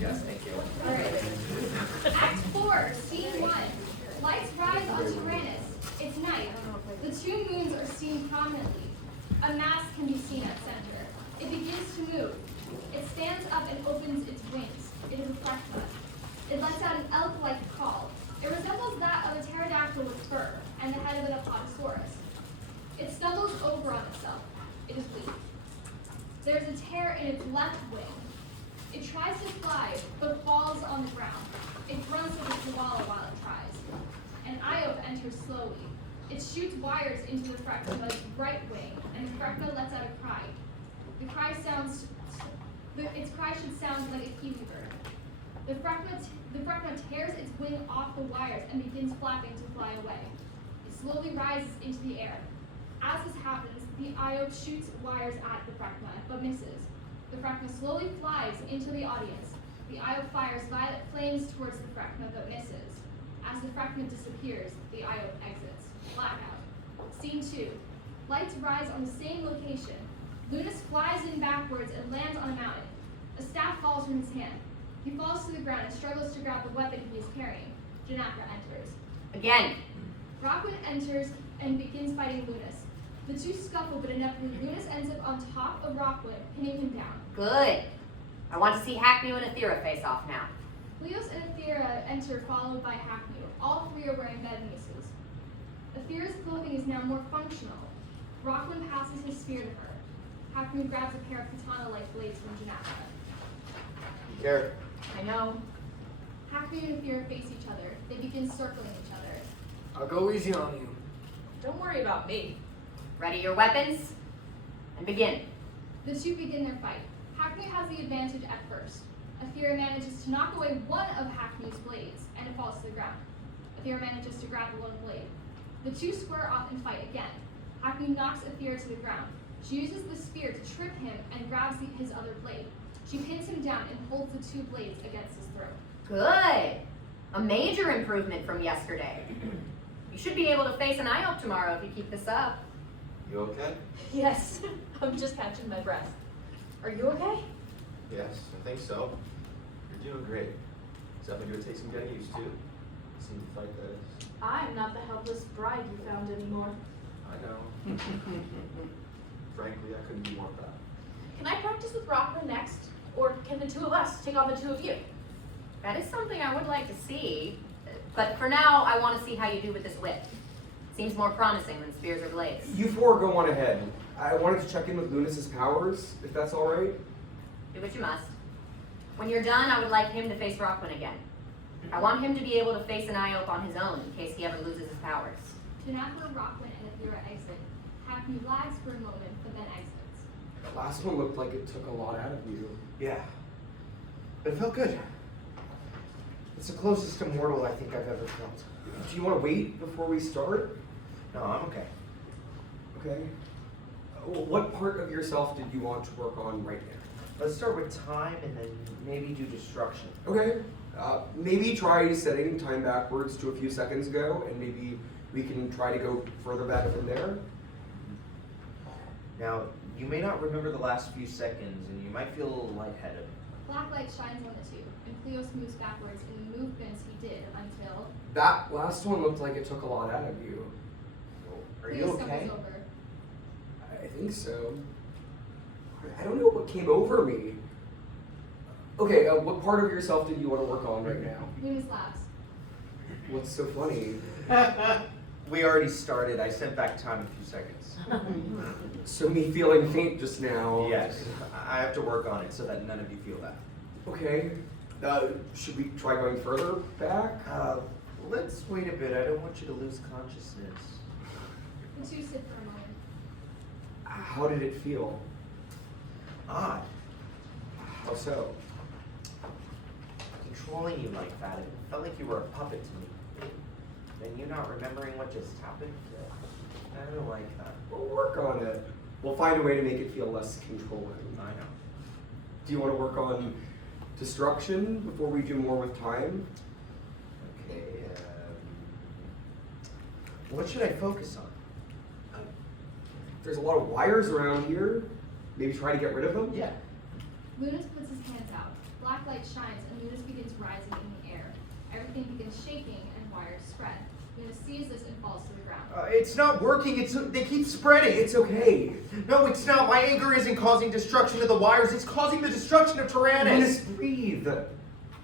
Yes, thank you. Act 4, Scene 1. Lights rise on Terranis. It's night. The two moons are seen prominently. A mass can be seen at center. It begins to move. It stands up and opens its wings. It is a Plexma. It lets out an elk-like call. It resembles that of a pterodactyl with fur and the head of an apatosaurus. It stumbles over on itself. It is weak. There's a tear in its left wing. It tries to fly, but falls on the ground. It grunts like a koala while it tries. An Iope enters slowly. It shoots wires into the Frechna's right wing, and the Frechna lets out a cry. Its cry should sound like a kiwi bird. The Frechna tears its wing off the wires and begins flapping to fly away. It slowly rises into the air. As this happens, the Iope shoots wires at the Frechna, but misses. The Frechna slowly flies into the audience. The Iope fires violet flames towards the Frechna, but misses. As the Frechna disappears, the Iope exits. Blackout. Scene 2. Lights rise on the same location. Lunus flies in backwards and lands on a mountain. A staff falls from his hand. He falls to the ground and struggles to grab the weapon he is carrying. Genafra enters. Again. Roquin enters and begins fighting Lunus. The two scuffle, but ineptly Lunus ends up on top of Roquin, pinning him down. Good. I want to see Hakmew and Ethera face off now. Pleos and Ethera enter, followed by Hakmew. All three are wearing bedpieces. Ethera's clothing is now more functional. Roquin passes his spear to her. Hakmew grabs a pair of katana-like blades from Genafra. Be careful. I know. Hakmew and Ethera face each other. They begin circling each other. I'll go easy on you. Don't worry about me. Ready your weapons, and begin. The two begin their fight. Hakmew has the advantage at first. Ethera manages to knock away one of Hakmew's blades, and it falls to the ground. Ethera manages to grab the lone blade. The two square off and fight again. Hakmew knocks Ethera to the ground. She uses the spear to trip him and grabs his other blade. She pins him down and holds the two blades against his throat. Good. A major improvement from yesterday. You should be able to face an Iope tomorrow if you keep this up. You okay? Yes, I'm just catching my breath. Are you okay? Yes, I think so. You're doing great. Something it would take some getting used to. Seem to fight that is. I'm not the helpless bride you found anymore. I know. Frankly, I couldn't be more proud. Can I practice with Roquin next? Or can the two of us take on the two of you? That is something I would like to see. But for now, I want to see how you do with this whip. Seems more promising than spears or blades. You four go on ahead. I wanted to check in with Lunus's powers, if that's all right. Do what you must. When you're done, I would like him to face Roquin again. I want him to be able to face an Iope on his own in case he ever loses his powers. Genafra, Roquin, and Ethera exit. Hakmew lags for a moment, but then exits. The last one looked like it took a lot out of you. Yeah. But it felt good. It's the closest to mortal I think I've ever felt. Do you want to wait before we start? No, I'm okay. Okay. What part of yourself did you want to work on right now? Let's start with time and then maybe do destruction. Okay. Maybe try setting time backwards to a few seconds ago, and maybe we can try to go further back from there. Now, you may not remember the last few seconds, and you might feel a little lightheaded. Black light shines on the two, and Pleos moves backwards in the movements he did until That last one looked like it took a lot out of you. Are you Pleos okay? stumbles over. I think so. I don't know what came over me. Okay, what part of yourself did you want to work on right now? Lunus laughs. What's so funny? We already started. I sent back time a few seconds. So me feeling faint just now. Yes. I have to work on it so that none of you feel that. Okay. Should we try going further back? Let's wait a bit. I don't want you to lose consciousness. The two sit for a moment. How did it feel? Odd. How so? Controlling you like that, it felt like you were a puppet to me. Then you not remembering what just happened? I don't like that. We'll work on it. We'll find a way to make it feel less controlling. I know. Do you want to work on destruction before we do more with time? Okay, what should I focus on? There's a lot of wires around here. Maybe try to get rid of them? Yeah. Lunus puts his hands out. Black light shines and Lunus begins rising in the air. Everything begins shaking and wires spread. Lunus sees this and falls to the ground. It's not working. They keep spreading. It's okay. No, it's not. My anger isn't causing destruction of the wires. It's causing the destruction of Terranis. Lunus, breathe.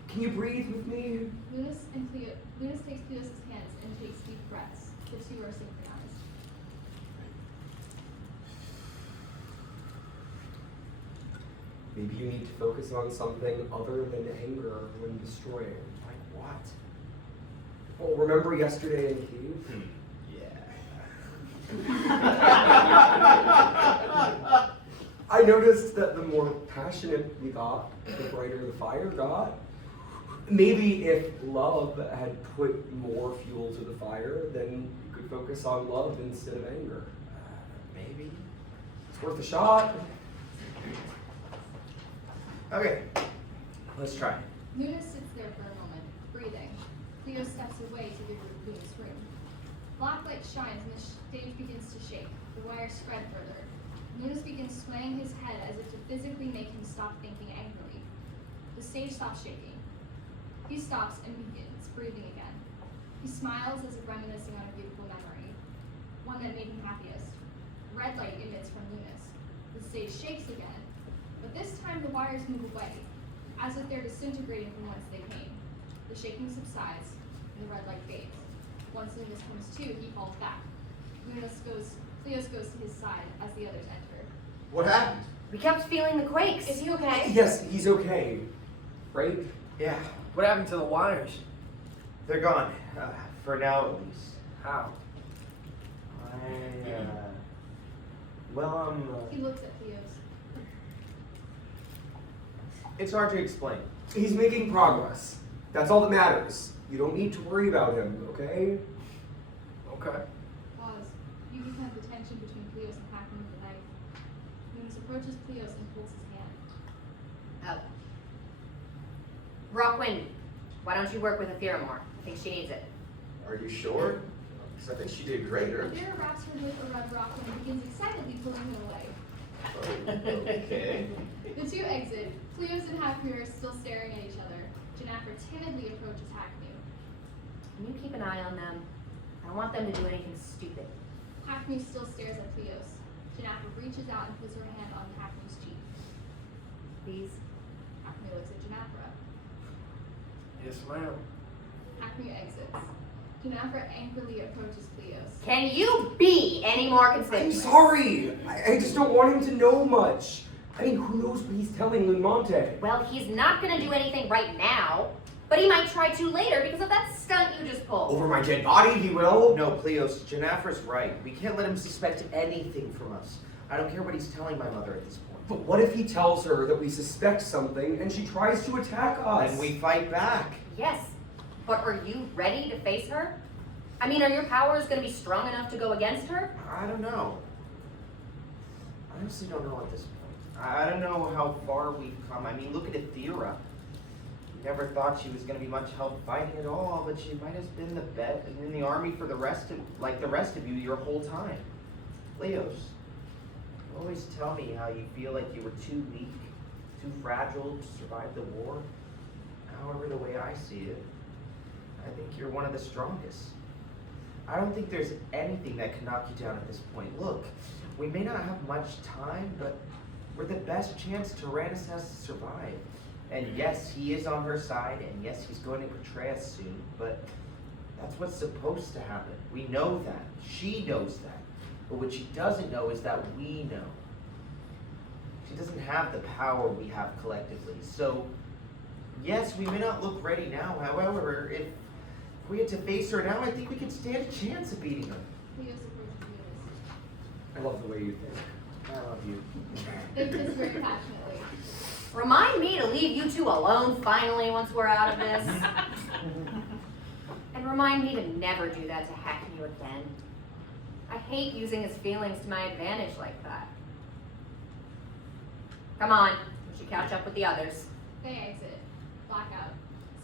Can you breathe with me? Lunus takes Pleos' hands and takes deep breaths. The two are synchronized. Maybe you need to focus on something other than anger when destroying. Like what? Well, remember yesterday in Kiev? Yeah. I noticed that the more passionate we got, the brighter the fire got. Maybe if love had put more fuel to the fire, then you could focus on love instead of anger. Maybe. It's worth a shot. Okay, let's try. Lunus sits there for a moment, breathing. Pleos steps away to the Lunus room. Black light shines and the stage begins to shake. The wires spread further. Lunus begins swaying his head as if to physically make him stop thinking angrily. The stage stops shaking. He stops and begins breathing again. He smiles as if reminiscing on a beautiful memory, one that made him happiest. Red light emits from Lunus. The stage shakes again, but this time the wires move away, as if they're disintegrating from whence they came. The shaking subsides, and the red light fades. Once Lunus comes to, he falls back. Pleos goes to his side as the others enter. What happened? We kept feeling the quakes. Is he okay? Yes, he's okay. Right? Yeah, What happened to the wires? they're gone. For now, at least. How? He looks at Pleos. It's hard to explain. He's making progress. That's all that matters. You don't need to worry about him, okay? Okay. Pause. You can have the tension between Pleos and Hakmew with the knife. Lunus approaches Pleos and holds his hand. Oh. Roquin, why don't you work with Ethera more? I think she needs it. Are you sure? Because I think she did great. Ethera wraps her with a red rock and begins excitedly pulling him away. Okay. The two exit. Pleos and Hakmew are still staring at each other. Genafra timidly approaches Hakmew. Can you keep an eye on them? I don't want them to do anything stupid. Hakmew still stares at Pleos. Genafra reaches out and puts her hand on Hakmew's cheek. Please? Hakmew looks at Genafra. Yes, ma'am. Hakmew exits. Genafra angrily approaches Pleos. Can you be any more I'm conspicuous? sorry. I just don't want him to know much. I mean, who knows what he's telling Lun Mante? Well, he's not gonna do anything right now, but he might try to later because of that stunt you just pulled. Over my dead body, he will. No, Pleos, Genafra's right. We can't let him suspect anything from us. I don't care what he's telling my mother at this point. But what if he tells her that we suspect something and she tries to attack us? And we fight back. Yes, but are you ready to face her? I mean, are your powers gonna be strong enough to go against her? I don't know. I honestly don't know at this point. I don't know how far we've come. I mean, look at Ethera. Never thought she was going to be much help fighting at all, but she might have been in the army for the rest of you your whole time. Pleos, you always tell me how you feel like you were too weak, too fragile to survive the war. However, the way I see it, I think you're one of the strongest. I don't think there's anything that can knock you down at this point. Look, we may not have much time, but we're the best chance Terranis has to survive. And yes, he is on her side, and yes, he's going to betray us soon, but that's what's supposed to happen. We know that. She knows that. But what she doesn't know is that we know. She doesn't have the power we have collectively. So, yes, we may not look ready now. However, if we had to face her now, I think we could stand a chance of beating her. Pleos approaches Lunus. I love the way you think. I love you. They kiss very passionately. Remind me to leave you two alone finally once we're out of this. And remind me to never do that to Hakmew again. I hate using his feelings to my advantage like that. Come on, we should catch up with the others. They exit. Blackout.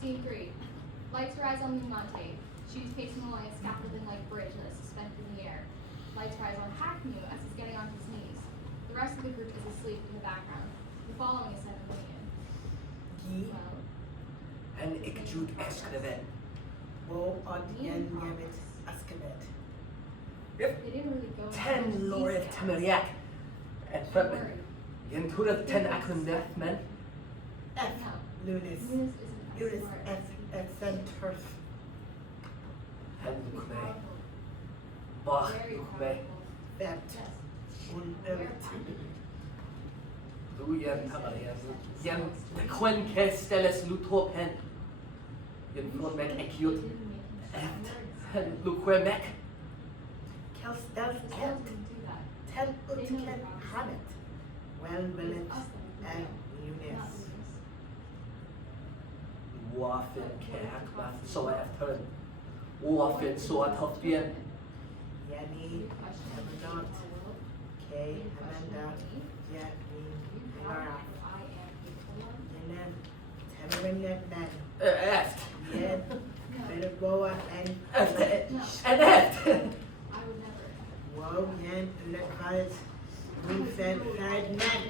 Scene 3. Lights rise on Lun Mante. She is pacing along a scaffolding-like bridge that is suspended in the air. Lights rise on Hakmew as he's getting on his knees. The rest of the group is asleep in the background. The following is set in Well, En ik juut eskrevet. Wo od yen yevit askebet. they didn't really go into Ten much loret detail. temeriak. En Don't frebben. worry. Yen turet ten akundef men. F. No. Lunus. Lunus isn't as Lunus smart. et centurf. En He's lukme. powerful. Bach Very lukme. powerful. Vet. Yes. Un Very ut. powerful. Du yen tamarian. Yen quen ke steles lutopen. Yen flon mek ekiut. Didn't make him say words. En lukwe mek. Kel stel The Stels ket. didn't do that. Tel ut They know ket the box. habit. Well It was willet us that would do and that, Lunus. not Lunus. Waffen ke hakmat so efteren. Waffen so atofbien. Yani Good question. Hamanot. K. Hamanda. Yet me. You Hamara. I am capable of. Yenem. Temerinet men. Eft. Yed. Bedaboa and Eft. No, En eft. I would never. Wo yen ulekas. Lucent had men.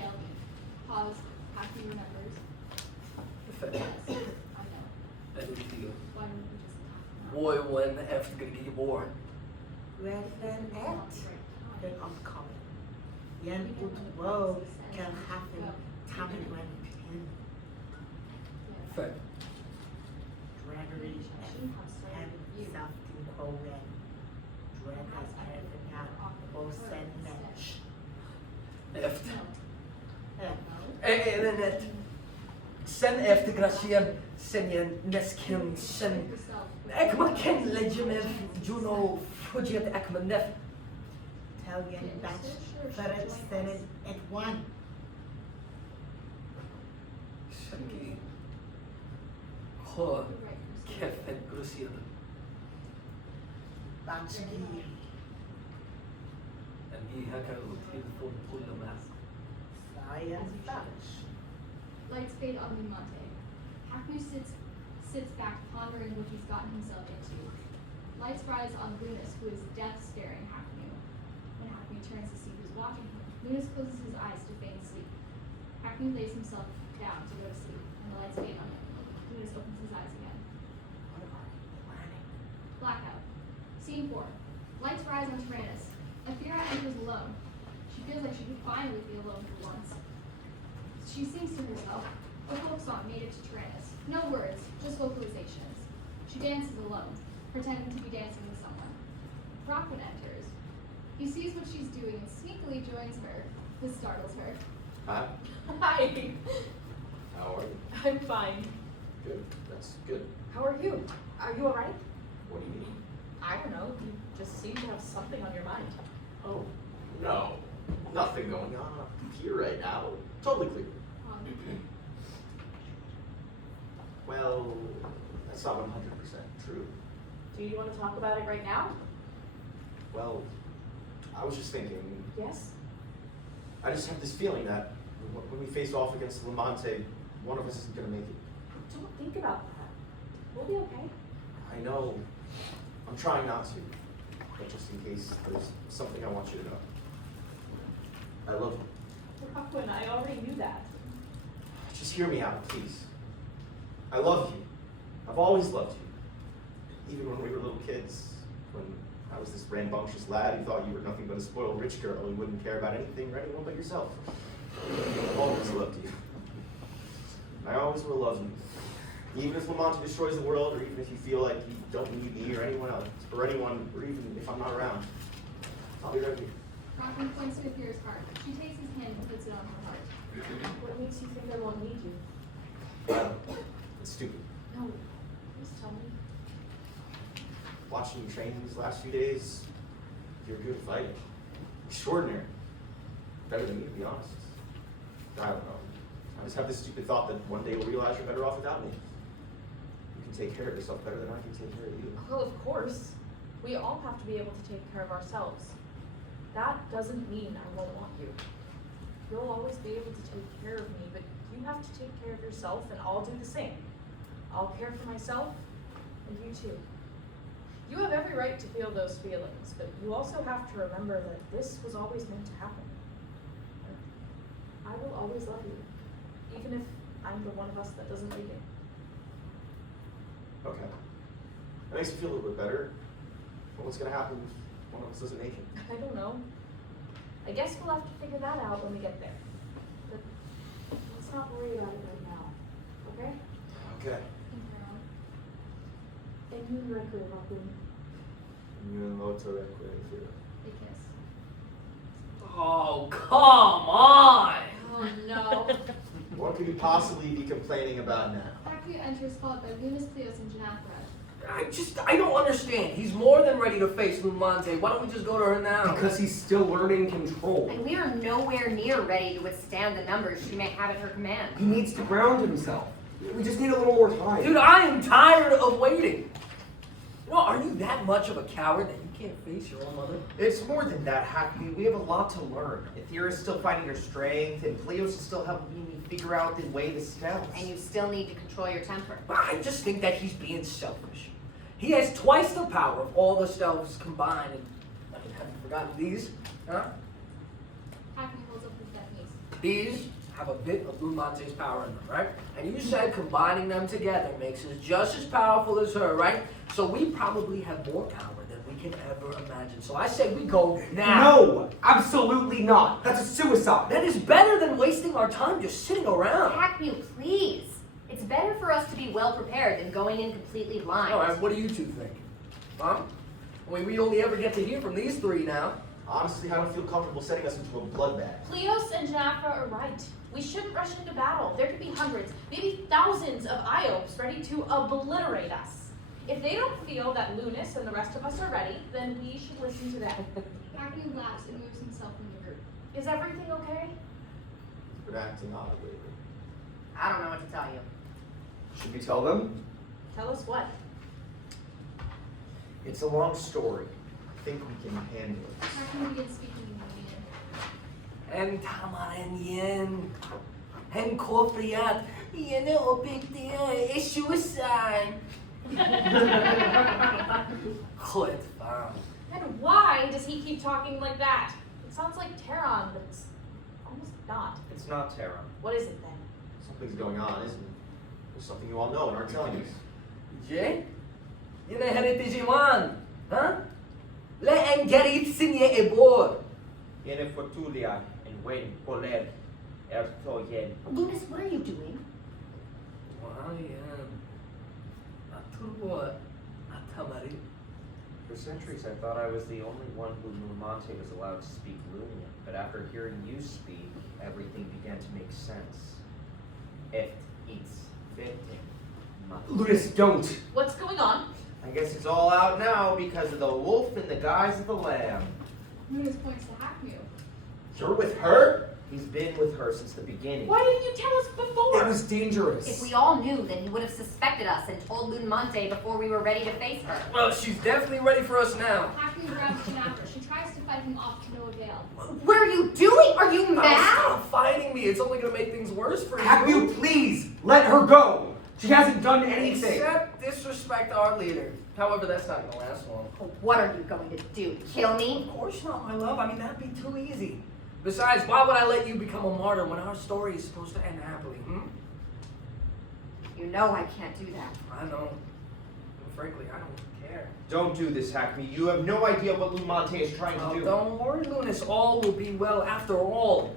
Pause. Hakmew remembers. Yes, I know. En lukio. Why wouldn't we just talk? Boy when eft gigi bor. Red then et. Then upcoming. Yen ut wo can happen. Tamen when pin. Fred. Gregory and something quoven. Dread as Erefinat. Bosen mensch. Eft. Eh. En et. Sen eft gracien senien neskim sen. Ek ma ken legemev juno fugiet ek ma nef. Tell yen batch. Ferret senet at one. Senki. Ho. Kef en grusiad. Batchki. En I hekar ut hilfon pulla mas. Science batch. Lights fade on Lun Mante. Hakmew sits back pondering what he's gotten himself into. Lights rise on Lunus, who is death staring Hakmew. When Hakmew turns to see who's watching him, Lunus closes his eyes to feign sleep. Hakmew lays himself down to go to sleep, and the lights fade on him. Lunus opens his eyes again. What are you planning? Blackout. Scene 4. Lights rise on Terranis. Ethera enters alone. She feels like she could finally be alone for once. She sings to herself, a folk song native to Terranis. No words, just vocalizations. She dances alone, pretending to be dancing with someone. Roquin enters. He sees what she's doing and sneakily joins her. This startles her. Hi, Hi. how are you? I'm fine. Good, that's good. How are you? Are you alright? What do you mean? I don't know. You just seem to have something on your mind. Oh, no, nothing going on up here right now. Totally clear. Well, that's not 100% true. Do you want to talk about it right now? Well, I was just thinking, Yes? I just have this feeling that when we face off against Lun Mante, one of us isn't gonna make it. Don't think about that. We'll be okay. I know, I'm trying not to, but just in case there's something I want you to know. I love you. Roquin, I already knew that. Just hear me out, please. I love you. I've always loved you. Even when we were little kids, when I was this rambunctious lad who thought you were nothing but a spoiled rich girl who wouldn't care about anything or anyone but yourself. I've always loved you. I always will love you. Even if Lun Mante destroys the world, or even if you feel like you don't need me or anyone else, or anyone, or even if I'm not around, I'll be right here. Roquin points to Ethera's heart. She takes his hand and puts it on her heart. What makes you think I won't need you? I don't know. It's stupid. No. Please tell me. Watching you train these last few days, you're good at fighting. Extraordinary. Better than me, to be honest. I don't know. I just have this stupid thought that one day you'll realize you're better off without me. You can take care of yourself better than I can take care of you. Well, of course. We all have to be able to take care of ourselves. That doesn't mean I won't want you. You'll always be able to take care of me, but you have to take care of yourself, and I'll do the same. I'll care for myself, and you too. You have every right to feel those feelings, but you also have to remember that this was always meant to happen. I will always love you, even if I'm the one of us that doesn't make it. Okay. That makes me feel a little bit better. But what's gonna happen if one of us doesn't make it? I don't know. I guess we'll have to figure that out when we get there. But let's not worry about it right now, okay? Okay. And you Rekwep, Roquin. Ima Otto-During. Big kiss. Oh, come on! Oh no. What could he possibly be complaining about now? Hakmew enters followed by Lunus, Pleos, and Genafra. I don't understand. He's more than ready to face Lun Mante. Why don't we just go to her now? Because he's still learning control. And we are nowhere near ready to withstand the numbers she may have at her command. He needs to ground himself. We just need a little more time. Dude, I am tired of waiting. You know, are you that much of a coward that you can't face your own mother? It's more than that, Hakmew. We have a lot to learn. Ethera is still finding her strength, and Pleos is still helping me figure out the way to Stel. And you still need to control your temper. I just think that he's being selfish. He has twice the power of all the Stels combined. And, I mean, have you forgotten these? Huh? Hakmew holds up his dead knees. These have a bit of Lun Mante's power in them, right? And you said combining them together makes us just as powerful as her, right? So we probably have more power than we can ever imagine. So I say we go now. No, absolutely not. That's a suicide. That is better than wasting our time just sitting around. Hakmew, please. It's better for us to be well prepared than going in completely blind. All right, what do you two think? Huh? I mean, we only ever get to hear from these three now. Honestly, I don't feel comfortable setting us into a bloodbath. Pleos and Genafra are right. We shouldn't rush into battle. There could be hundreds, maybe thousands of Iopes ready to obliterate us. If they don't feel that Lunus and the rest of us are ready, then we should listen to them. Hakmew laughs and moves himself from the group. Is everything okay? But acting oddly. I don't know what to tell you. Should we tell them? Tell us what? It's a long story. I think we can handle it. Hakmew begins speaking in En tamaran yen. En kofriat. Yen opiktia. Ishuasan. Goed, fam. And why does he keep talking like that? It sounds like Terran, but it's almost not. It's not Terra. What is it then? Something's going on, isn't it? There's something you all know and aren't telling us. Je? Yine heretici man. Huh? Le engerit sinye ebor. Yene fortulia and wen poler ertoyen. Lunus, what are you doing? I am. Aturwa. Atamari. For centuries, I thought I was the only one who Lun Mante was allowed to speak Lunian, but after hearing you speak, everything began to make sense. Et eats victim. Lunus, don't. What's going on? I guess it's all out now because of the wolf in the guise of the lamb. Lunus points to Hakmew. You're with her? He's been with her since the beginning. Why didn't you tell us before? It was dangerous. If we all knew, then he would have suspected us and told Lun Mante before we were ready to face her. Well, she's definitely ready for us now. Hakmew grabs Genafra. She tries to fight him off to no avail. What are you doing? Are you Now mad? stop fighting me. It's only gonna make things worse for you. Hakmew, please, let her go. She hasn't done anything. Except disrespect our leader. However, that's not gonna last long. What are you going to do? Kill me? Of course not, my love. I mean, that'd be too easy. Besides, why would I let you become a martyr when our story is supposed to end happily, You know I can't do that. I know. And frankly, I don't care. Don't do this, Hakmew. You have no idea what Lun Mante is trying Oh, to do. don't worry, Lunus. All will be well after all.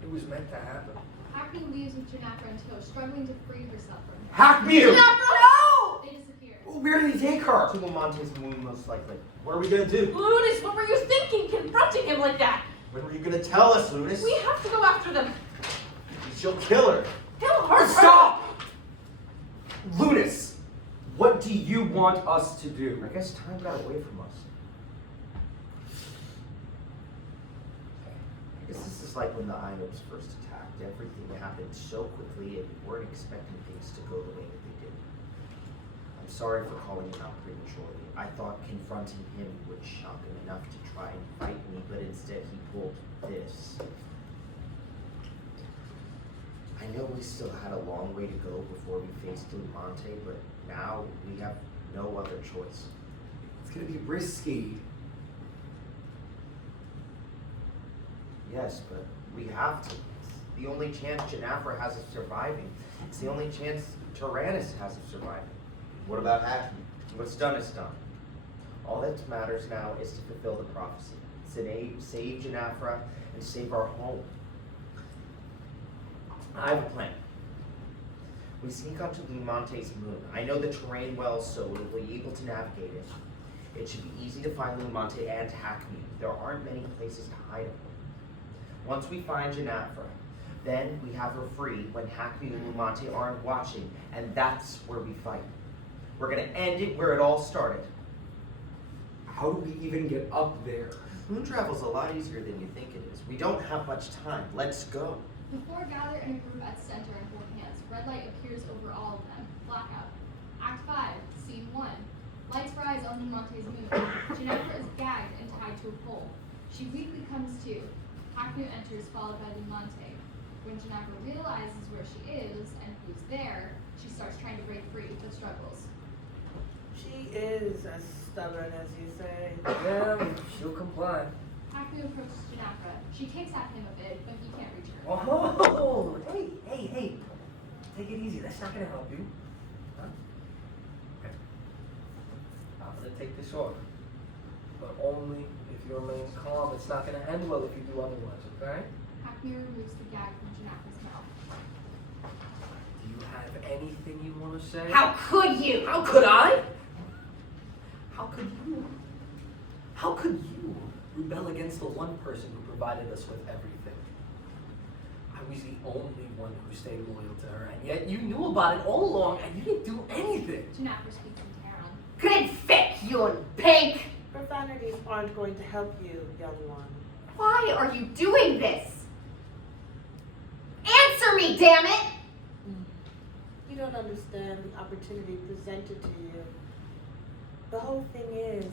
It was meant to happen. Hakmew leaves with Genafra in tow, struggling to free herself from him. Hakmew! No! They disappear. Where did he take her? To Lun Mante's moon, most likely. What are we gonna do? Lunus, what were you thinking confronting him like that? When were you gonna tell us, Lunus? We have to go after them. She'll kill her. He'll hurt her. Stop! Lunus, what do you want us to do? I guess time got away from us. I guess this is like when the Iopes first attacked. Everything happened so quickly and we weren't expecting things to go the way that they did. I'm sorry for calling him out prematurely. I thought confronting him would shock him enough to try and fight me, but instead he pulled this. I know we still had a long way to go before we faced Lun Mante, but now we have no other choice. It's gonna be risky. Yes, but we have to. the only chance Genafra has of surviving. It's the only chance Terranis has of surviving. What about Hakmew? What's done is done. All that matters now is to fulfill the prophecy. Save Genafra and save our home. I have a plan. We sneak onto Lun Mante's moon. I know the terrain well, so we'll be able to navigate it. It should be easy to find Lun Mante and Hakmew. There aren't many places to hide them. Once we find Genafra, then we have her free when Hakmew and Lun Mante aren't watching, and that's where we fight. We're gonna end it where it all started. How do we even get up there? Moon travel's a lot easier than you think it is. We don't have much time. Let's go. The four gather in a group at center and hold hands. Red light appears over all of them. Blackout. Act 5, Scene 1. Lights rise on Lun Mante's moon. Genafra is gagged and tied to a pole. She weakly comes to. Hakmew enters, followed by Lun Mante. When Genafra realizes where she is and who's there, she starts trying to break free, but struggles. She is as stubborn as you say. Yeah, she'll comply. Hakmew approaches Genafra. She kicks at him a bit, but he can't reach her. Oh, hey. Take it easy. That's not gonna help you. Huh? Okay. I'm gonna take this off. But only if you remain calm. It's not gonna end well if you do otherwise, okay? Hakmew removes the gag from Genafra's mouth. Do you have anything you want to say? How could you? How could I? How could you? How could you rebel against the one person who provided us with everything? I was the only one who stayed loyal to her, and yet you knew about it all along, and you didn't do anything. Genafra speaks in Terran. Couldn't fit, you pink! Profanities aren't going to help you, young one. Why are you doing this? Answer me, damn it! You don't understand the opportunity presented to you. The whole thing is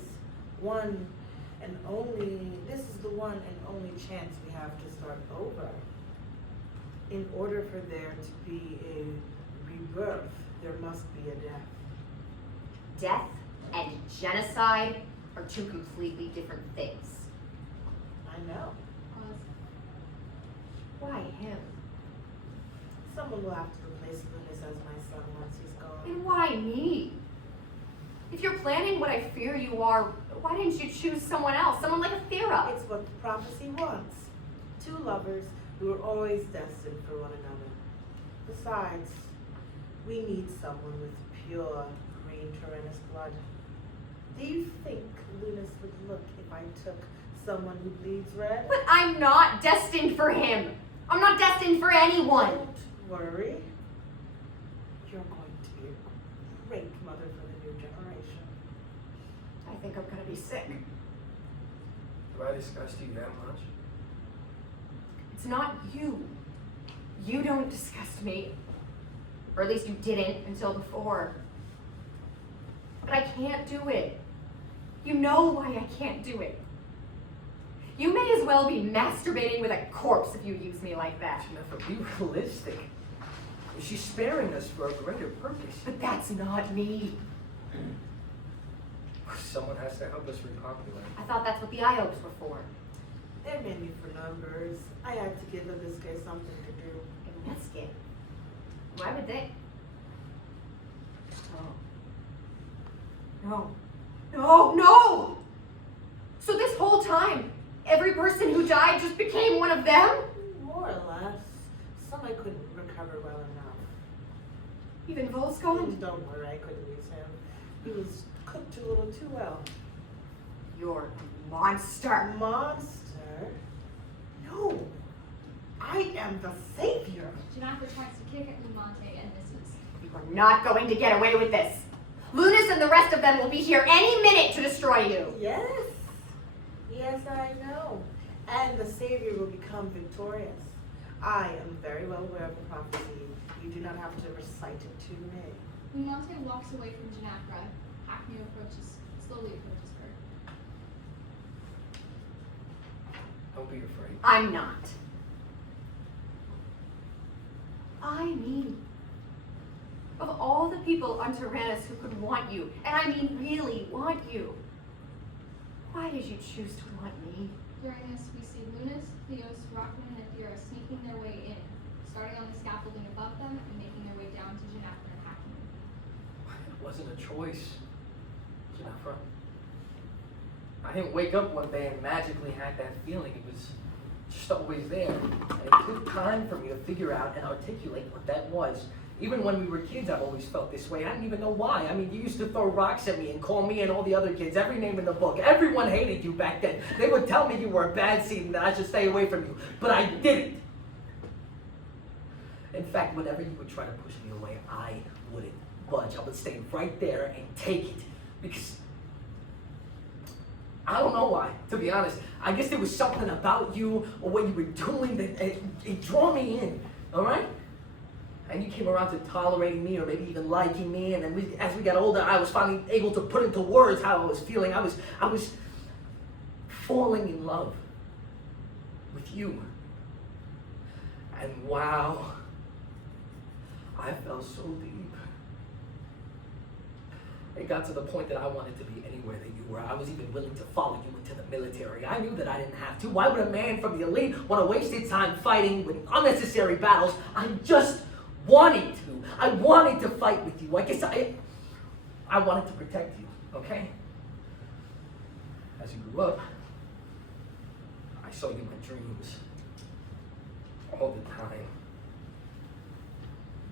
this is the one and only chance we have to start over. In order for there to be a rebirth, there must be a death. Death and genocide are two completely different things. I know. Pause. Why him? Someone will have to replace Lunus as my son once he's gone. And why me? If you're planning what I fear you are, why didn't you choose someone else? Someone like Ethera? It's what the prophecy wants. Two lovers who are always destined for one another. Besides, we need someone with pure green Terranis blood. Do you think Lunus would look if I took someone who bleeds red? But I'm not destined for him. I'm not destined for anyone. Don't worry. You're going to be a great mother for the new generation. I think I'm gonna be sick. Do I disgust you that much? It's not you. You don't disgust me. Or at least you didn't until before. But I can't do it. You know why I can't do it. You may as well be masturbating with a corpse if you use me like that. Genafra, be realistic. She's sparing us for a greater purpose. But that's not me. Someone has to help us repopulate. I thought that's what the Iopes were for. They're menu for numbers. I had to give Ibnestke something to do. Ibnestke? Why would they? Oh. No! So this whole time, every person who died just became one of them? More or less. Some I couldn't recover well enough. Even Volskon? Don't worry, I couldn't use him. He was cooked a little too well. You're a monster. Monster? No. I am the savior. Genafra tries to kick at Lun Mante and misses. You are not going to get away with this. Lunus and the rest of them will be here any minute to destroy you. Yes. Yes, I know. And the savior will become victorious. I am very well aware of the prophecy. You do not have to recite it to me. Lun Mante walks away from Genafra. Hakmew slowly approaches her. Don't be afraid. I'm not. I mean, of all the people on Terranis who could want you, and I mean really want you, why did you choose to want me? During this, we see Lunus, Pleos, Roquin, and Ethera sneaking their way in, starting on the scaffolding above them and making their way down to Genafra and Hakmew. It wasn't a choice, Genafra. I didn't wake up one day and magically had that feeling. It was just always there. And it took time for me to figure out and articulate what that was. Even when we were kids, I've always felt this way. I didn't even know why. I mean, you used to throw rocks at me and call me and all the other kids every name in the book. Everyone hated you back then. They would tell me you were a bad seed and that I should stay away from you. But I didn't. In fact, whenever you would try to push me away, I wouldn't budge. I would stay right there and take it. Because I don't know why, to be honest. I guess there was something about you or what you were doing that it drew me in, all right? And you came around to tolerating me or maybe even liking me, and then as we got older, I was finally able to put into words how I was feeling. I was falling in love with you. And wow, I fell so deep. It got to the point that I wanted to be anywhere that you were. I was even willing to follow you into the military. I knew that I didn't have to. Why would a man from the elite want to waste his time fighting with unnecessary battles? I just wanted to. I wanted to fight with you. I guess I wanted to protect you, okay? As you grew up, I saw you in my dreams all the time.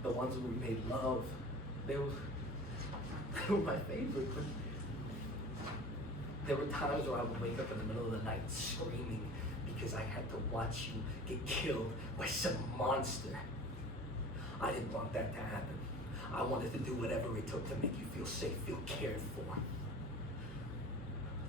The ones where we made love, they were my favorite, but there were times where I would wake up in the middle of the night screaming because I had to watch you get killed by some monster. I didn't want that to happen. I wanted to do whatever it took to make you feel safe, feel cared for.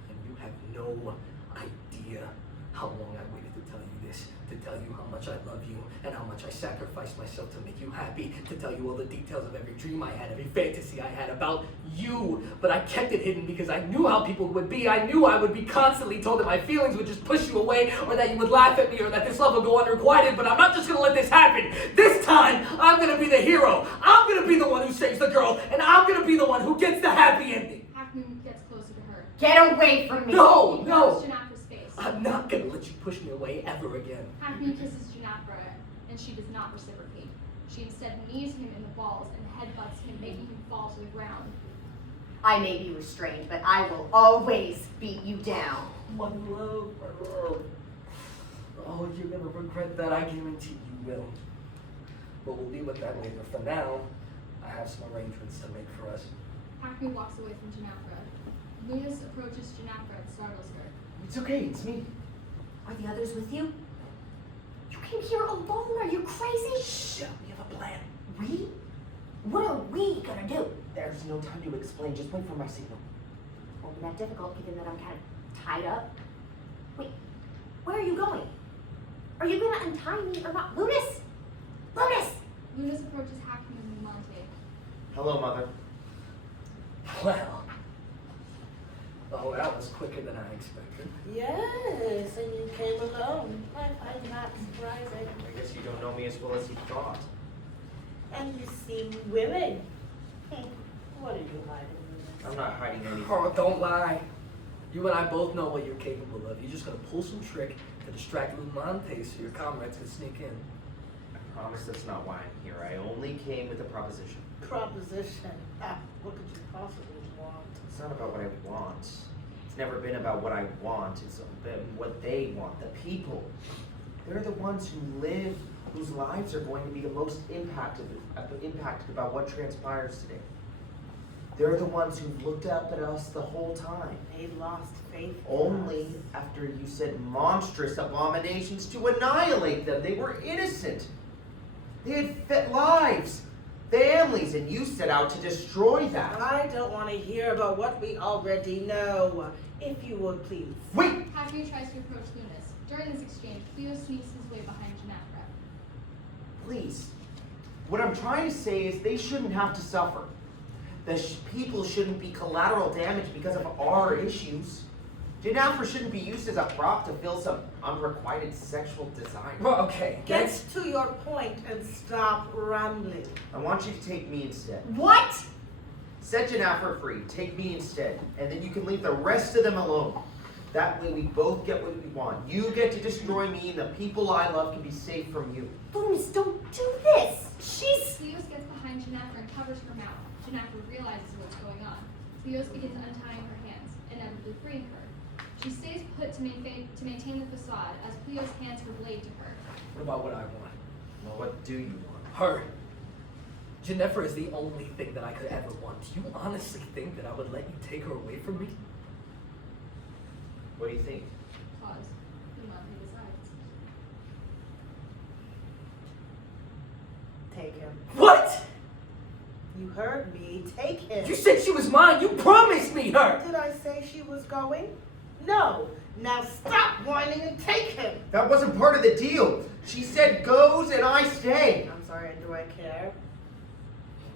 And you have no idea how long I waited to tell you this, to tell you how much I love you and how much I sacrificed myself to make you happy, to tell you all the details of every dream I had, every fantasy I had about you. But I kept it hidden because I knew how people would be. I knew I would be constantly told that my feelings would just push you away, or that you would laugh at me, or that this love would go unrequited. But I'm not just gonna let this happen. This time, I'm gonna be the hero. I'm gonna be the one who saves the girl, and I'm gonna be the one who gets the happy ending. Hakmew gets closer to her. Get away from me! No, He no! grabs Genafra's face. I'm not gonna let you push me away ever again. Hakmew kisses Genafra, and she does not reciprocate. She instead knees him in the balls and headbutts him, making him fall to the ground. I may be restrained, but I will always beat you down. My love, my love. Oh, you're gonna regret that. I guarantee you will. But we'll deal with that later. For now, I have some arrangements to make for us. Hakmew walks away from Genafra. Lunus approaches Genafra and startles her. It's okay, it's me. Are the others with you? You came here alone. Are you crazy? Shh, we have a plan. We? What are we gonna do? There's no time to explain. Just wait for my signal. Won't be that difficult given that I'm kind of tied up. Wait, where are you going? Are you gonna untie me or not? Lunus! Lunus! Lunus approaches Hakmew and Lun Mante. Hello, Mother. Well. Oh, that was quicker than I expected. Yes, and you came alone. I find that surprising. I guess you don't know me as well as you thought. And you seem willing. What are you hiding? I'm not hiding anything. Oh, don't lie. You and I both know what you're capable of. You're just gonna pull some trick to distract Lun Mante so your comrades can sneak in. I promise that's not why I'm here. I only came with a proposition. Proposition. What could you possibly want? It's not about what I want. It's never been about what I want. It's about what they want, the people. They're the ones who live, whose lives are going to be the most impacted about what transpires today. They're the ones who looked up at us the whole time. They lost faith in Only us. after you said monstrous abominations to annihilate them. They were innocent. They had lives, families, and you set out to destroy that. I don't want to hear about what we already know. If you would, please. Wait! Hakmew tries to approach Lunus. During this exchange, Pleos sneaks his way behind Genafra. Please. What I'm trying to say is they shouldn't have to suffer. The people shouldn't be collateral damage because of our issues. Genafra shouldn't be used as a prop to fill some unrequited sexual desire. Well, okay. Get to your point and stop rambling. I want you to take me instead. What? Set Genafra free. Take me instead. And then you can leave the rest of them alone. That way we both get what we want. You get to destroy me, and the people I love can be safe from you. Lunus, don't do this! She's... Pleos gets behind Genafra and covers her mouth. Genafra realizes what's going on. Pleos begins untying her hands, inevitably freeing her. She stays put to maintain the facade as Pleos hands her blade to her. What about what I want? Well, what do you want? Her. Genafra is the only thing that I could ever want. Do you honestly think that I would let you take her away from me? What do you think? Pause. Lun Mante decides. Take him. What? You heard me. Take him. You said she was mine. You promised me her. Did I say she was going? No. Now stop whining and take him. That wasn't part of the deal. She said goes and I stay. I'm sorry, do I care?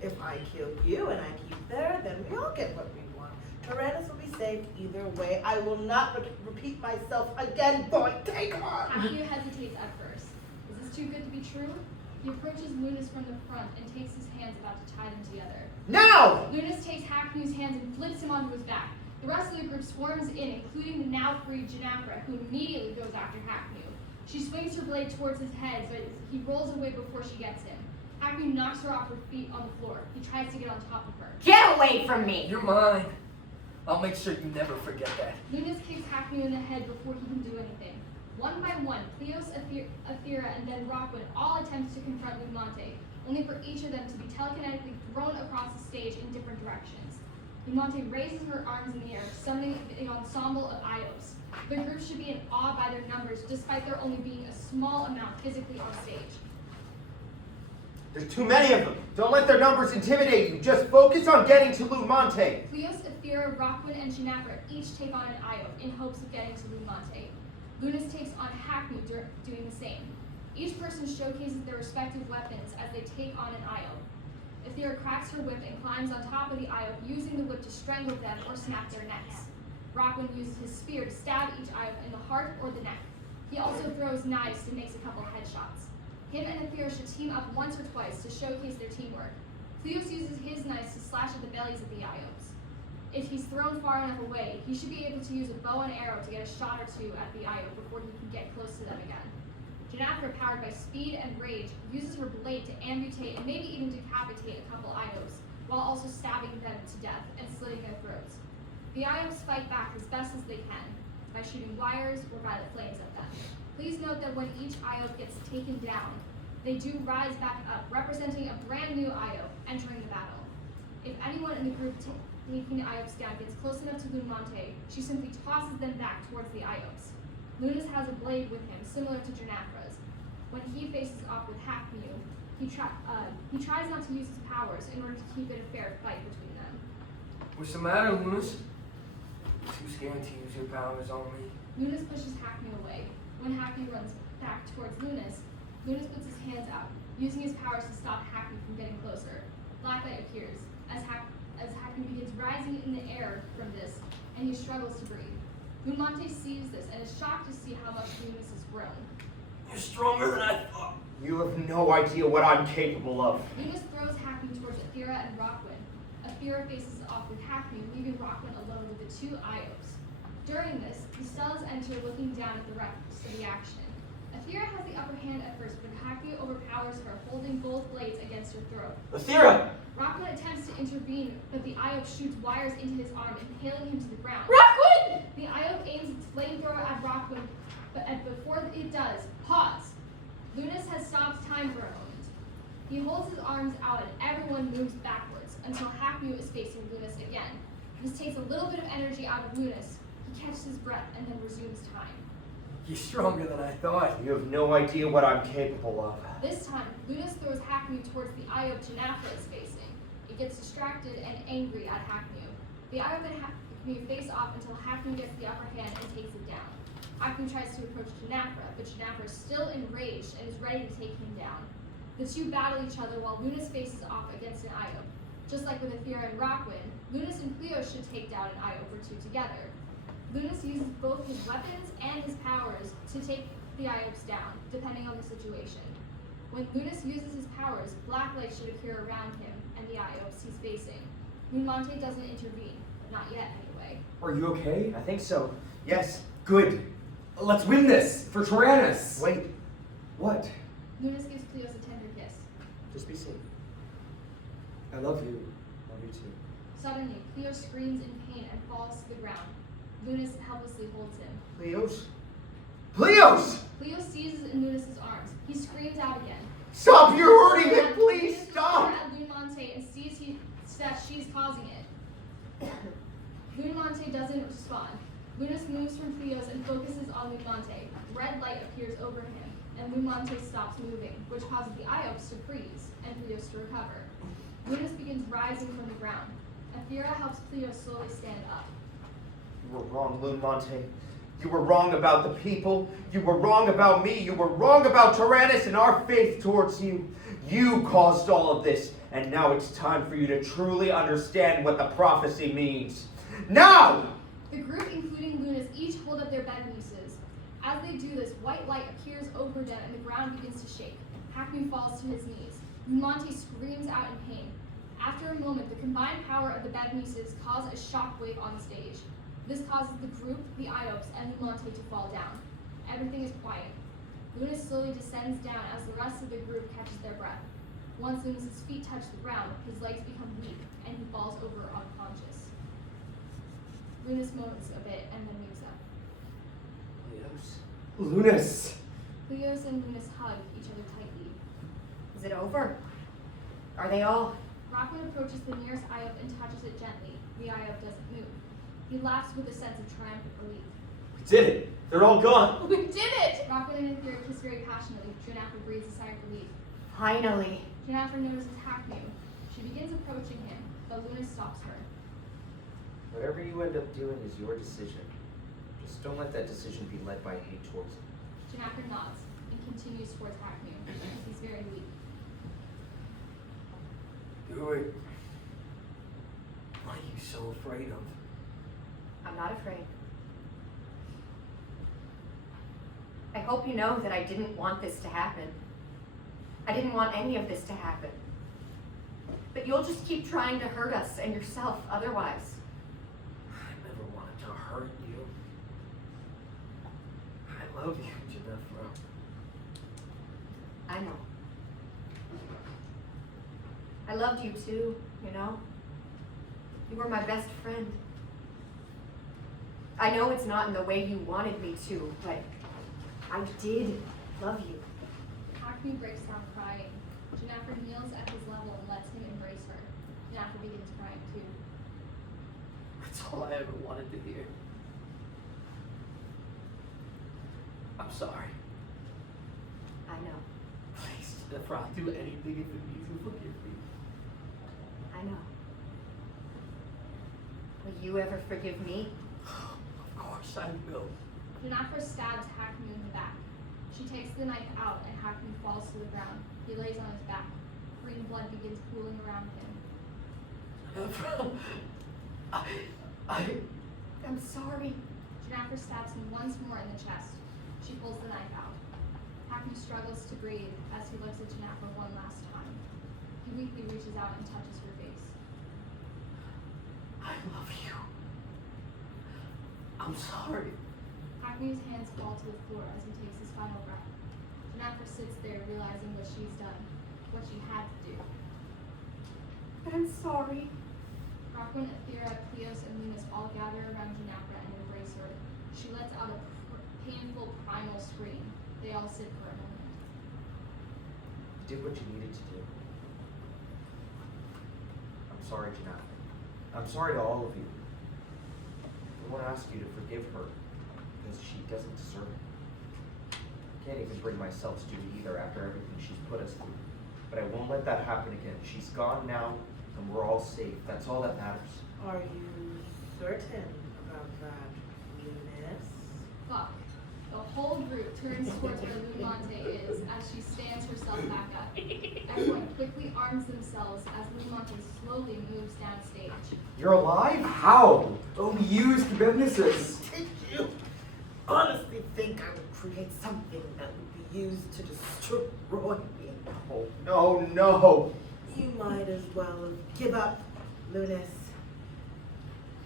If I kill you and I keep there, then we all get what we want. Terranis will be saved either way. I will not repeat myself again, boy. Take her! Hakmew hesitates at first. Is this too good to be true? He approaches Lunus from the front and takes his hands about to tie them together. Now! Lunus takes Hakmew's hands and flips him onto his back. The rest of the group swarms in, including the now freed Genafra, who immediately goes after Hakmew. She swings her blade towards his head, but he rolls away before she gets him. Hakmew knocks her off her feet on the floor. He tries to get on top of her. Get away from me! You're mine. I'll make sure you never forget that. Lunus kicks Hakmew in the head before he can do anything. One by one, Pleos, Ethera, and then Roquin all attempt to confront Lun Mante, only for each of them to be telekinetically thrown across the stage in different directions. Lun Mante raises her arms in the air, summoning an ensemble of Iopes. The group should be in awe by their numbers, despite there only being a small amount physically on stage. There's too many of them. Don't let their numbers intimidate you. Just focus on getting to Lun Mante. Pleos, Ethera, Roquin, and Genafra each take on an Iope in hopes of getting to Lun Mante. Lunus takes on Hakmew doing the same. Each person showcases their respective weapons as they take on an Iope. Ethera cracks her whip and climbs on top of the Iope, using the whip to strangle them or snap their necks. Roquin uses his spear to stab each Iope in the heart or the neck. He also throws knives and makes a couple headshots. Him and Ethera should team up once or twice to showcase their teamwork. Pleos uses his knives to slash at the bellies of the Iopes. If he's thrown far enough away, he should be able to use a bow and arrow to get a shot or two at the Iope before he can get close to them again. Genafra, powered by speed and rage, uses her blade to amputate and maybe even decapitate a couple Iopes, while also stabbing them to death and slitting their throats. The Iopes fight back as best as they can, by shooting wires or violet flames at them. Please note that when each Iope gets taken down, they do rise back up, representing a brand new Iope entering the battle. If anyone in the group taking the Iopes down gets close enough to Lun Mante, she simply tosses them back towards the Iopes. Lunus has a blade with him, similar to Genafra's. When he faces off with Hakmew, he tries not to use his powers in order to keep it a fair fight between them. What's the matter, Lunus? Too scared to use your powers on me? Lunus pushes Hakmew away. When Hakmew runs back towards Lunus, Lunus puts his hands out, using his powers to stop Hakmew from getting closer. Blacklight appears, as Hakmew begins rising in the air from this, and he struggles to breathe. Lun Mante sees this and is shocked to see how much Lunus has grown. You're stronger than I thought. You have no idea what I'm capable of. Lunus throws Hakmew towards Ethera and Roquin. Ethera faces off with Hakmew, leaving Roquin alone with the two Iopes. During this, the Stels enter looking down at the rest of the action. Ethera has the upper hand at first, but Hakmew overpowers her, holding both blades against her throat. Ethera! Roquin attempts to intervene, but the Iope shoots wires into his arm, impaling him to the ground. Roquin! The Iope aims its flamethrower at Roquin, but before it does, pause. Lunus has stopped time for a moment. He holds his arms out and everyone moves backwards until Hakmew is facing Lunus again. This takes a little bit of energy out of Lunus. He catches his breath and then resumes time. You're stronger than I thought. You have no idea what I'm capable of. This time, Lunus throws Hakmew towards the Iope Genafra is facing. It gets distracted and angry at Hakmew. The Iope and Hakmew face off until Hakmew gets the upper hand and takes it down. Hakmew tries to approach Genafra, but Genafra is still enraged and is ready to take him down. The two battle each other while Lunus faces off against an Iope. Just like with Ethera and Roquin, Lunus and Pleos should take down an Iope or two together. Lunus uses both his weapons and his powers to take the Iopes down, depending on the situation. When Lunus uses his powers, black light should appear around him and the Iopes he's facing. Lun Mante doesn't intervene, not yet anyway. Are you okay? I think so. Yes. Good. Let's win this for Terranis. Wait. What? Lunus gives Pleos a tender kiss. Just be safe. I love you. Love you too. Suddenly, Pleos screams in pain and falls to the ground. Lunus helplessly holds him. Pleos? Pleos! Pleos seizes in Lunus's arms. He screams out again. Stop! You're hurting it! Please Lunus looks stop! at Lun Mante and sees that she's causing it. Lun Mante doesn't respond. Lunus moves from Pleos and focuses on Lun Mante. Red light appears over him, and Lun Mante stops moving, which causes the Iopes to freeze and Pleos to recover. Lunus begins rising from the ground. Ethera helps Pleos slowly stand up. You were wrong, Lun Mante. You were wrong about the people. You were wrong about me. You were wrong about Terranis and our faith towards you. You caused all of this, and now it's time for you to truly understand what the prophecy means. Now! The group, including Lunus, each hold up their bed nooses. As they do this, white light appears over them and the ground begins to shake. Hakmew falls to his knees. Lun Mante screams out in pain. After a moment, the combined power of the bed nooses cause a shockwave on the stage. This causes the group, the Iopes, and Lun Mante to fall down. Everything is quiet. Lunus slowly descends down as the rest of the group catches their breath. Once Lunus's feet touch the ground, his legs become weak, and he falls over unconscious. Lunus moans a bit and then moves up. Pleos? Lunus. Pleos and Lunus hug each other tightly. Is it over? Are they all? Roquin approaches the nearest Iope and touches it gently. The Iope doesn't move. He laughs with a sense of triumphant relief. We did it. They're all gone. We did it! Roquin and Ethera kiss very passionately. Genafra breathes a sigh of relief. Finally. Genafra notices Hakmew. She begins approaching him, but Lunus stops her. Whatever you end up doing is your decision. Just don't let that decision be led by hate towards him. Genafra nods and continues towards Hakmew. He's very weak. Urie. What are you so afraid of? I'm not afraid. I hope you know that I didn't want this to happen. I didn't want any of this to happen. But you'll just keep trying to hurt us and yourself otherwise. I never wanted to hurt you. I love you, Genafra. I know. I loved you too, you know? You were my best friend. I know it's not in the way you wanted me to, but I did love you. Hakmew breaks down crying. Genafra kneels at his level and lets him embrace her. Genafra begins crying too. That's all I ever wanted to hear. I'm sorry. I know. Please, Genafra, I'll do anything if it means you forgive me. I know. Will you ever forgive me? Of course I will. Genafra stabs Hakmew in the back. She takes the knife out and Hakmew falls to the ground. He lays on his back. Green blood begins pooling around him. I'm sorry. Genafra stabs him once more in the chest. She pulls the knife out. Hakmew struggles to breathe as he looks at Genafra one last time. He weakly reaches out and touches her face. I love you. I'm sorry. Hakmew's hands fall to the floor as he takes his final breath. Genafra sits there realizing what she's done, what she had to do. But I'm sorry. Roquin, Ethera, Pleos, and Lunus all gather around Genafra and embrace her. She lets out a painful primal scream. They all sit for a moment. You did what you needed to do. I'm sorry, Genafra. I'm sorry to all of you. I want to ask you to forgive her because she doesn't deserve it. I can't even bring myself to do it either after everything she's put us through. But I won't let that happen again. She's gone now, and we're all safe. That's all that matters. Are you certain about that, Lunus? Fuck. The whole group turns towards where Lun Mante is as she stands herself back up. Everyone quickly arms themselves as Lun Mante slowly moves downstage. You're alive? How? Only used witnesses. Did you honestly think I would create something that would be used to destroy me? Oh, no, no. You might as well give up, Lunus.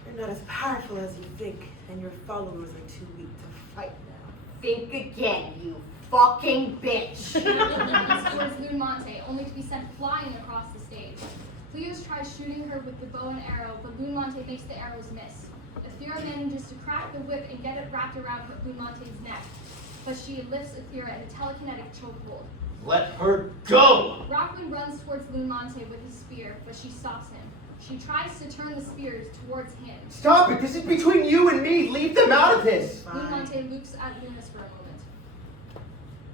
You're not as powerful as you think, and your followers are too weak to fight now. Think again, you fucking bitch. Runs towards Lun Mante, only to be sent flying across the stage. Pleos tries shooting her with the bow and arrow, but Lun Mante makes the arrows miss. Ethera manages to crack the whip and get it wrapped around Lun Mante's neck, but she lifts Ethera in a telekinetic chokehold. Let her go! Roquin runs towards Lun Mante with his spear, but she stops him. She tries to turn the spears towards him. Stop it! This is between you and me! Leave them out of this! Lun Mante looks at Lunus for a moment.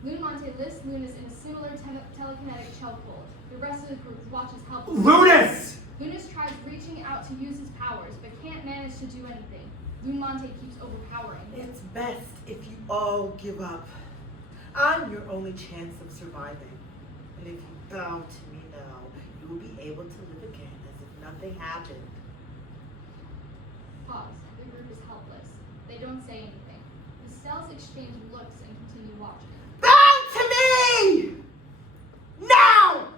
Lun Mante lifts Lunus in a similar telekinetic chokehold. The rest of the group watches helplessly. Lunus! Lunus tries reaching out to use his powers, but can't manage to do anything. Lun Mante keeps overpowering. It's best if you all give up. I'm your only chance of surviving. And if you bow to me now, you will be able to live again as if nothing happened. Pause. The group is helpless. They don't say anything. The Stels exchange looks and continue watching. Bow to me! Now!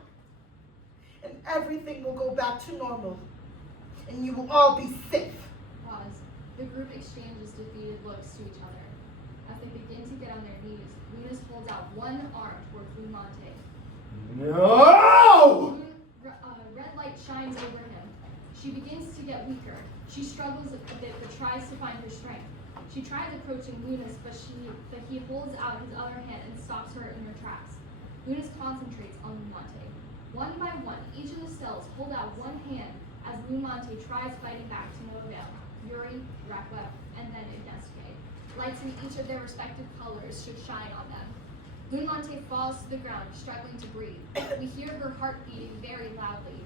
And everything will go back to normal. And you will all be safe. Pause. The group exchanges defeated looks to each other. As they begin to get on their knees, Lunus holds out one arm toward Lun Mante. No! Red light shines over him. She begins to get weaker. She struggles a bit but tries to find her strength. She tries approaching Lunus, but he holds out his other hand and stops her in her tracks. Lunus concentrates on Lun Mante. One by one, each of the Stels hold out one hand as Lun Mante tries fighting back to no avail. Urie, Rekwep, and then Ibnestke. Lights in each of their respective colors should shine on them. Lun Mante falls to the ground, struggling to breathe. We hear her heart beating very loudly.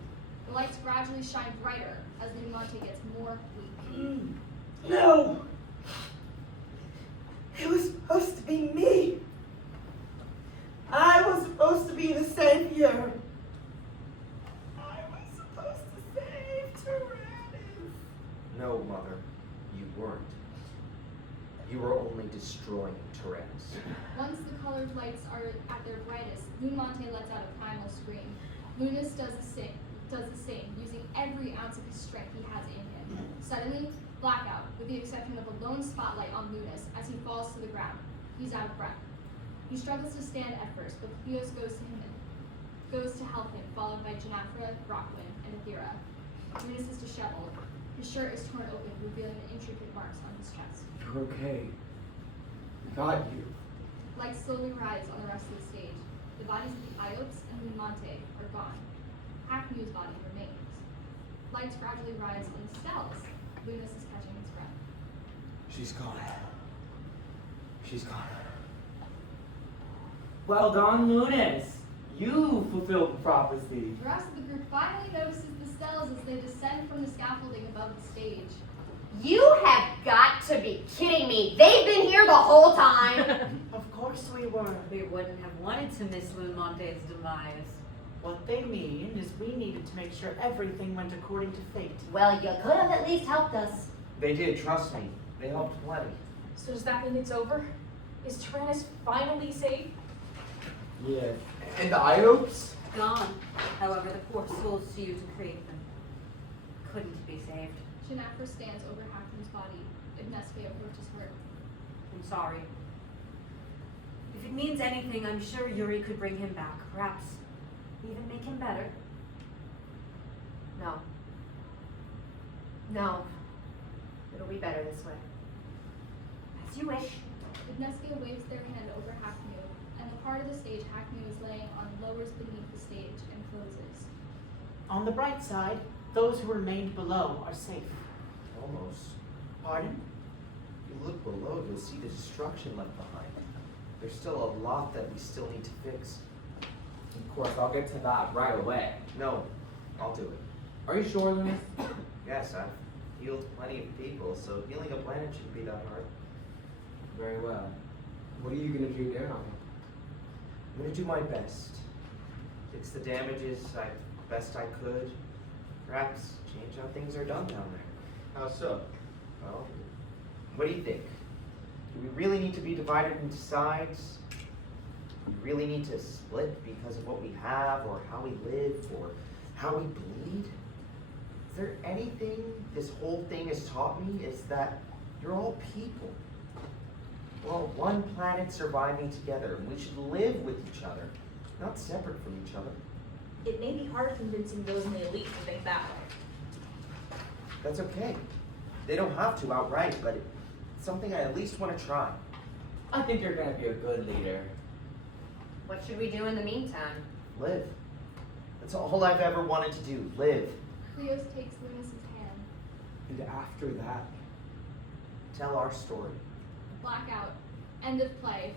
The lights gradually shine brighter as Lun Mante gets more weak. No! It was supposed to be me. I was supposed to be the savior. I was supposed to save Terranis. No, Mother, you weren't. You were only destroying Terranis. Once the colored lights are at their brightest, Lun Mante lets out a primal scream. Lunus does the same, using every ounce of his strength he has in him. Suddenly, blackout, with the exception of a lone spotlight on Lunus as he falls to the ground. He's out of breath. He struggles to stand at first, but Pleos goes to help him, followed by Genafra, Roquin, and Ethera. Lunus is disheveled. His shirt is torn open, revealing the intricate marks on his chest. You're okay. We got you. Lights slowly rise on the rest of the stage. The bodies of the Iopes and Lun Mante are gone. Hakmew's body remains. Lights gradually rise on the Stels. Lunus is catching his breath. She's gone. She's gone. Well done, Lunus. You fulfilled the prophecy. The rest of the group finally notices the Stels as they descend from the scaffolding above the stage. You have got to be kidding me. They've been here the whole time. Of course we were. We wouldn't have wanted to miss Lun Mante's demise. What they mean is we needed to make sure everything went according to fate. Well, you could have at least helped us. They did, trust me. They helped plenty. So does that mean it's over? Is Terranis finally safe? Yeah. And the Iopes? Gone. However, the poor souls she used to create them couldn't be saved. Genafra stands over Hakmew's body. Ibnestke approaches her. I'm sorry. If it means anything, I'm sure Urie could bring him back. Perhaps even make him better. No. No. It'll be better this way. As you wish. Ibnestke waves their hand over Hakmew, and the part of the stage Hakmew is laying on lowers beneath the stage and closes. On the bright side, those who remained below are safe. Almost. Pardon? If you look below, you'll see the destruction left behind. There's still a lot that we still need to fix. Of course, I'll get to that right away. No, I'll do it. Are you sure, Lunus? Yes, I've healed plenty of people, so healing a planet shouldn't be that hard. Very well. What are you gonna do now? I'm gonna do my best. Fix the damages best I could. Perhaps change how things are done down there. How so? Well, what do you think? Do we really need to be divided into sides? Do we really need to split because of what we have, or how we live, or how we bleed? Is there anything this whole thing has taught me is that you're all people. We're all one planet surviving together, and we should live with each other, not separate from each other. It may be hard convincing those in the elite to think that way. That's okay. They don't have to outright, but it's something I at least want to try. I think you're gonna be a good leader. What should we do in the meantime? Live. That's all I've ever wanted to do, live. Pleos takes Lunus's hand. And after that, Tell our story. Blackout. End of play.